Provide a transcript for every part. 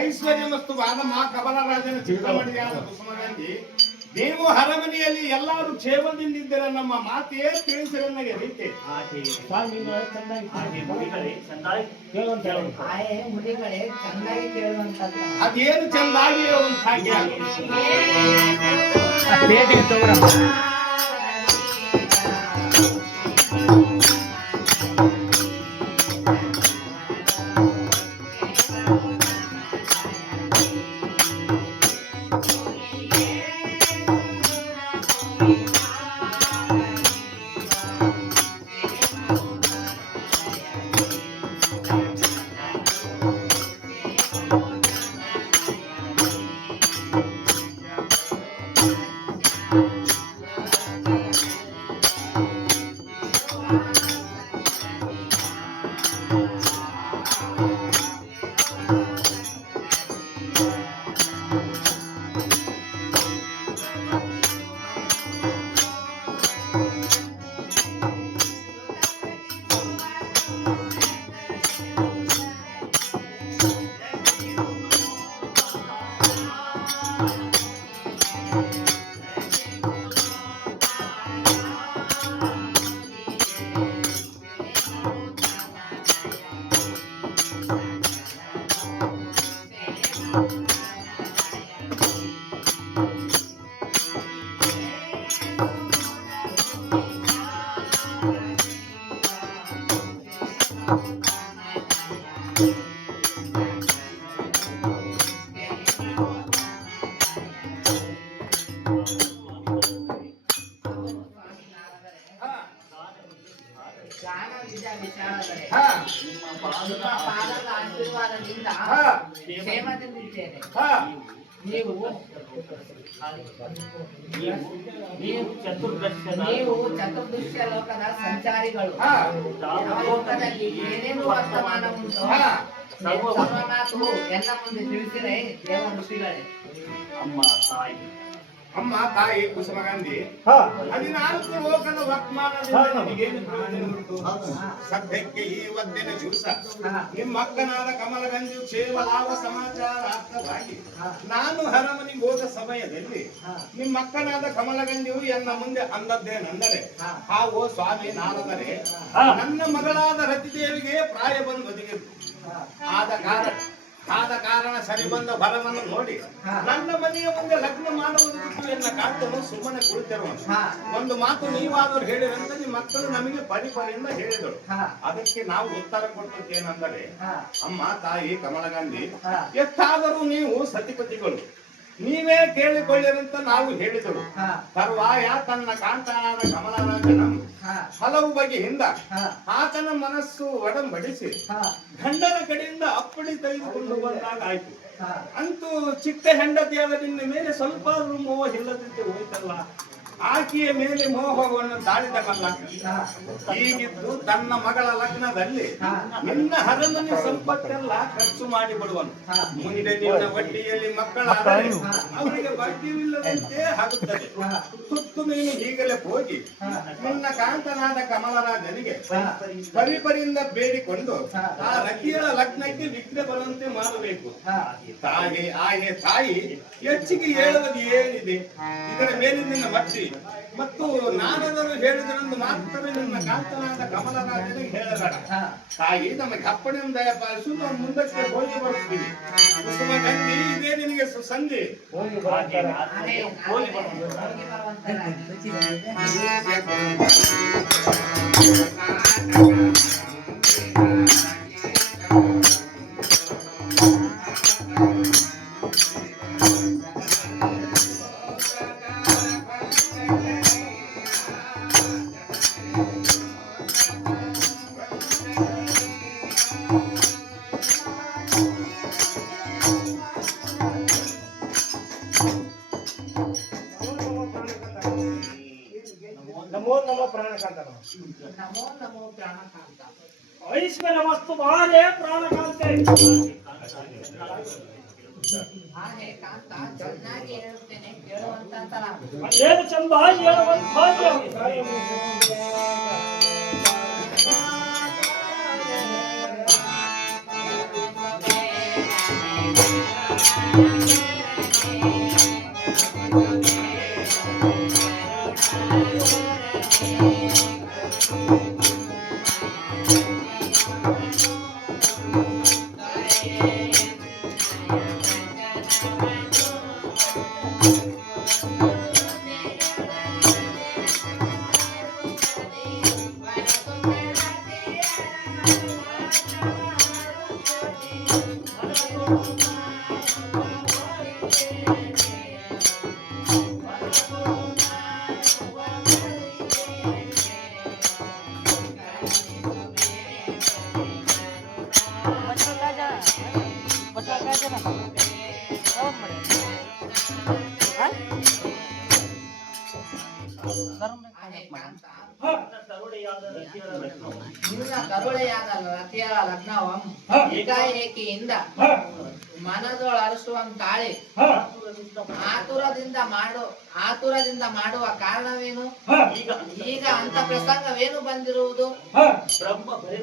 ಐಶ್ವರ್ಯ ಮತ್ತು ವಾದಮ ಕಮಲರಾಜನ ಚಿತ್ರಮಣಿಯಾದ ಕುಸುಮಗಂಧಿ, ನೀವು ಅರಮನೆಯಲ್ಲಿ ಎಲ್ಲರೂ ಕ್ಷೇಮದಿಂದಿದ್ದೀರ ನಮ್ಮ ಮಾತೆಯೇ ತಿಳಿಸಿರ ನನಗೆ ರೀತಿ. ಅದೇನು ಚಂದಾಗಿ ಹೇಳುವಂತ ಹಾಗೆ ನೀವು ಚತುರ್ದೃಶ್ಯ ಲೋಕದ ಸಂಚಾರಿಗಳು. ಲೋಕದಲ್ಲಿ ಏನೇನು ವರ್ತಮಾನ ಉಂಟು ಮಾತು ಎಲ್ಲ ಮುಂದೆ ತಿಳಿಸಿರೆ ದೇವ ಋಷಿಗಳೇ. ಅಮ್ಮ ತಾಯಿ ಕುಸುಮಗಂಧಿ, 14 ಲೋಕದ ವರ್ತಮಾನದಿಂದ ಸದ್ಯಕ್ಕೆ ಈ ಒದ್ದಿನ ದಿವಸ ನಿಮ್ಮ ಅಕ್ಕನಾದ ಕಮಲಗಂಧಿ ಕ್ಷೇಮಲಾಭ ಸಮಾಚಾರಾರ್ಥವಾಗಿ ನಾನು ಅರಮನೆಗೆ ಹೋದ ಸಮಯದಲ್ಲಿ ನಿಮ್ಮ ಅಕ್ಕನಾದ ಕಮಲಗಂಧಿಯು ಎನ್ನ ಮುಂದೆ ಅಂದದ್ದೇನೆಂದರೆ, ಹಾವೋ ಸ್ವಾಮಿ ನಾರದರೆ ನನ್ನ ಮಗಳಾದ ರತಿದೇವಿಗೆ ಪ್ರಾಯ ಬಂದು ಒದಗಿತ್ತು. ಆದ ಕಾರಣ ಸರಿ ಬಂದ ಬರವನ್ನು ನೋಡಿ ನನ್ನ ಮನೆಯ ಮುಂದೆ ಲಗ್ನ ಮಾಡುವುದಕ್ಕೆ ಎನ್ನ ಕಾಂತನು ಸುಮ್ಮನೆ ಕುಳಿತಿರುವ ಒಂದು ಮಾತು ನೀವಾದರೂ ಹೇಳಿರಂತ ನಿಮ್ಮ ಮಕ್ಕಳು ನಮಗೆ ಪರಿಪರಿಯಿಂದ ಹೇಳಿದರು. ಅದಕ್ಕೆ ನಾವು ಉತ್ತರ ಕೊಟ್ಟದ್ದೇನೆಂದರೆ, ಅಮ್ಮ ತಾಯಿ ಕಮಲಗಂಧಿ, ಎಷ್ಟಾದರೂ ನೀವು ಸತಿಪತಿಗಳು, ನೀವೇ ಕೇಳಿಕೊಳ್ಳಿರಂತ ನಾವು ಹೇಳಿದೆವು. ತರುವಾಯ ತನ್ನ ಕಾಂತನಾದ ಕಮಲರಾಜನ ಹಲವು ಬಗೆಯಿಂದ ಆತನ ಮನಸ್ಸು ಒಡಂಬಡಿಸಿ ಗಂಡನ ಕಡೆಯಿಂದ ಅಪ್ಪಡಿ ತೆಗೆದುಕೊಂಡು ಬಂದಾಗ ಆಯ್ತು. ಅಂತೂ ಚಿಕ್ಕ ಹೆಂಡತಿಯಾದ ನಿನ್ನ ಮೇಲೆ ಸ್ವಲ್ಪ ಮೋಹ ಇಲ್ಲದಂತೆ ಹೋಯ್ತಲ್ಲ, ಆಕೆಯ ಮೇಲೆ ಮೋಹವನ್ನು ತಾಳಿದವಲ್ಲ. ಹೀಗಿದ್ದು ತನ್ನ ಮಗಳ ಲಗ್ನದಲ್ಲಿ ನಿನ್ನ ಅರಮನೆ ಸಂಪತ್ತೆಲ್ಲ ಖರ್ಚು ಮಾಡಿ ಬಿಡುವನು. ಮುಂದೆ ನಿನ್ನ ಬಡ್ಡಿಯಲ್ಲಿ ಮಕ್ಕಳಾದರೆ ಅವರಿಗೆ ಬಡ್ಡಿಯಿಲ್ಲದಂತೆ ಆಗುತ್ತದೆ. ತುತ್ತು ನೀನು ಈಗಲೇ ಹೋಗಿ ನಿನ್ನ ಕಾಂತನಾದ ಕಮಲರಾಜನಿಗೆ ಪರಿಪರಿಯಿಂದ ಬೇಡಿಕೊಂಡು ಆ ರತಿಯಳ ಲಗ್ನಕ್ಕೆ ವಿಘ್ನ ಬರುವಂತೆ ಮಾಡಬೇಕು. ತಾಯಿ ಹೆಚ್ಚಿಗೆ ಹೇಳುವುದು ಏನಿದೆ? ಇದರ ಮೇಲೆ ನಿನ್ನ ಮಚ್ಚಿ ಮತ್ತು ನಾರದರು ಹೇಳಿದರೆಂದು ಮಾತ್ರವೇ ನನ್ನ ಕಾಂತನಾದ ಕಮಲರಾಜನಿಗೆ ಹೇಳಬೇಡ. ತಾಯಿ ನಮಗೆ ಅಪ್ಪಣೆಯನ್ನು ದಯಪಾಲಿಸು, ನಾವು ಮುಂದಕ್ಕೆ ಹೋಗಿ ಬರುತ್ತೀವಿ. ಕುಸುಮಗಂಧಿ, ಇದೇ ನಿನಗೆ ಸುಸಂಧಿ. ಪ್ರಾಣಕಾಂತ ನಮೋ ನಮೋ ಪ್ರಾಣಕಾಂತ. ಐಶ್ವರ್ಯ ವಸ್ತು ಬಾರೇ ಪ್ರಾಣಕಾಂತೆ. ಹಾ ಹೇ ಕಾಂತ, ಚೆನ್ನಾಗಿ ಹೇಳುತ್ತೇನೆ ಕೇಳುವಂತ ಏನು ಚಂದ ಹೇಳುವಂತ ನಿನ್ನ ಕರುಳೆಯಾದ ರತಿಯರ ಲಗ್ನವಂ ಏಕಾಏಕಿಯಿಂದ ಮನದೊಳರಿಸುವಂ ತಾಳಿ ಆತುರದಿಂದ ಮಾಡುವ ಕಾರಣವೇನು? ಈಗ ಅಂತ ಪ್ರಸಂಗವೇನು ಬಂದಿರುವುದು?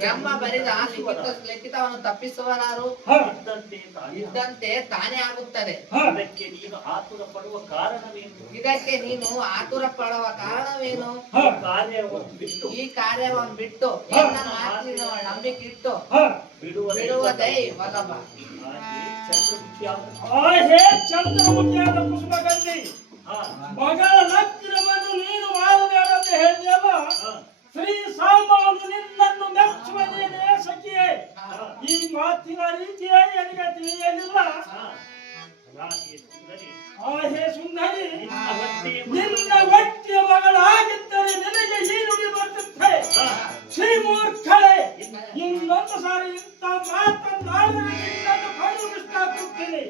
ಬ್ರಹ್ಮ ಬರಿದ ಲಿಖಿತವನ್ನು ತಪ್ಪಿಸುವನಾರು ಇದ್ದಂತೆ ತಾನೇ ಆಗುತ್ತದೆ. ಇದಕ್ಕೆ ನೀನು ಆತುರ ಪಡುವ ಕಾರಣವೇನು? ಈ ಕಾರ್ಯವನ್ನು ಬಿಟ್ಟು ನನ್ನ ಮಾತಿನ ನಂಬಿಕಿಟ್ಟು ಬಿಡುವುದೇ ವಲ್ಲಭ. ಚಂದ್ರಮುಖಿಯಾದ ಪುಷ್ಪಗಂಧಿ ಮಗಳ ಲಗ್ನವನ್ನು ನೀನು ಮಾಡಬೇಡ ಅಂತ ಹೇಳಿದೆಯಲ್ಲ. ಶ್ರೀ ಸಾಂಬವನ್ನು ನಿನ್ನನ್ನು ಮೆಚ್ಚುವುದೇನೇ ಸಖಿಯೇ? ಈ ಮಾತಿನ ರೀತಿಯೇ ನನಗೆ ತಿಳಿಯಲಿಲ್ಲ. ಹೇ ಸುಂದರಿ, ನಿನ್ನ ಒಟ್ಟಿಯ ಮಗಳಾಗಿದ್ದರೆ ನಿನಗೆ ಈ ನುಡಿ ಬರ್ತದೆ. ಶ್ರೀಮೂರ್ಖಳೆ, ಇನ್ನೊಂದು ಸಾರಿ ಇಂಥ ಮಾತನ್ನಾಡಿದರೆ ನಿನ್ನನ್ನು ಕೈದು ಬಿಷ್ಟಾಗುತ್ತೇನೆ.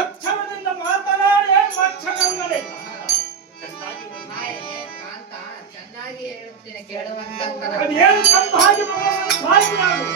ಎಚ್ಚರದಿಂದ ಮಾತನಾಡಿ ಮಚ್ಚಗಂಗಲೆ. ಕಾಂತ, ಚೆನ್ನಾಗಿ ಹೇಳುತ್ತೇನೆ ಕೇಳುವಂತ ಅದೇನು ಕಂದ ಹಾಗೆ ಭಾಗಿಯಾಗು.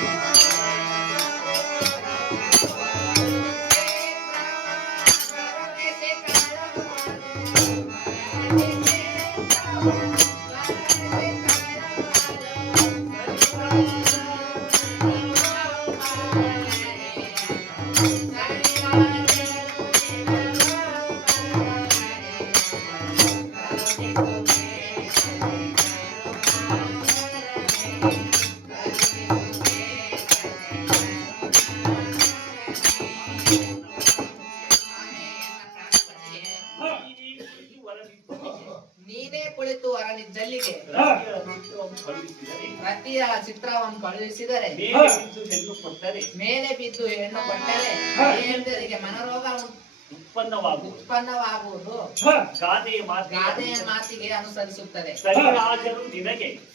ನೀನೇ ಕುಳಿತು ವರನಿದ್ದಲ್ಲಿಗೆ ರತಿಯ ಚಿತ್ರವನ್ನು ಕಳುಹಿಸಿದರೆ ಮೇಲೆ ಬಿದ್ದು ಹೆಣ್ಣು ಕೊಟ್ಟರೆ ಹೆಂಡರಿಗೆ ಮನರೋಗ ಉತ್ಪನ್ನವಾಗುವುದು ಗಾದೆಯ ಮಾತಿಗೆ ಅನುಸರಿಸುತ್ತದೆ.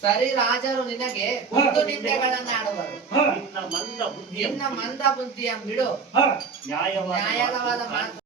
ಸರಿರಾಜರು ನಿನಗೆ ಕುಂದು ನಿಂದೆಗಳನ್ನು ಆಡುವರು. ನಿನ್ನ ಮಂದ ಬುದ್ಧಿಯ ಬಿಡು, ನ್ಯಾಯವಾದ ಮಾತು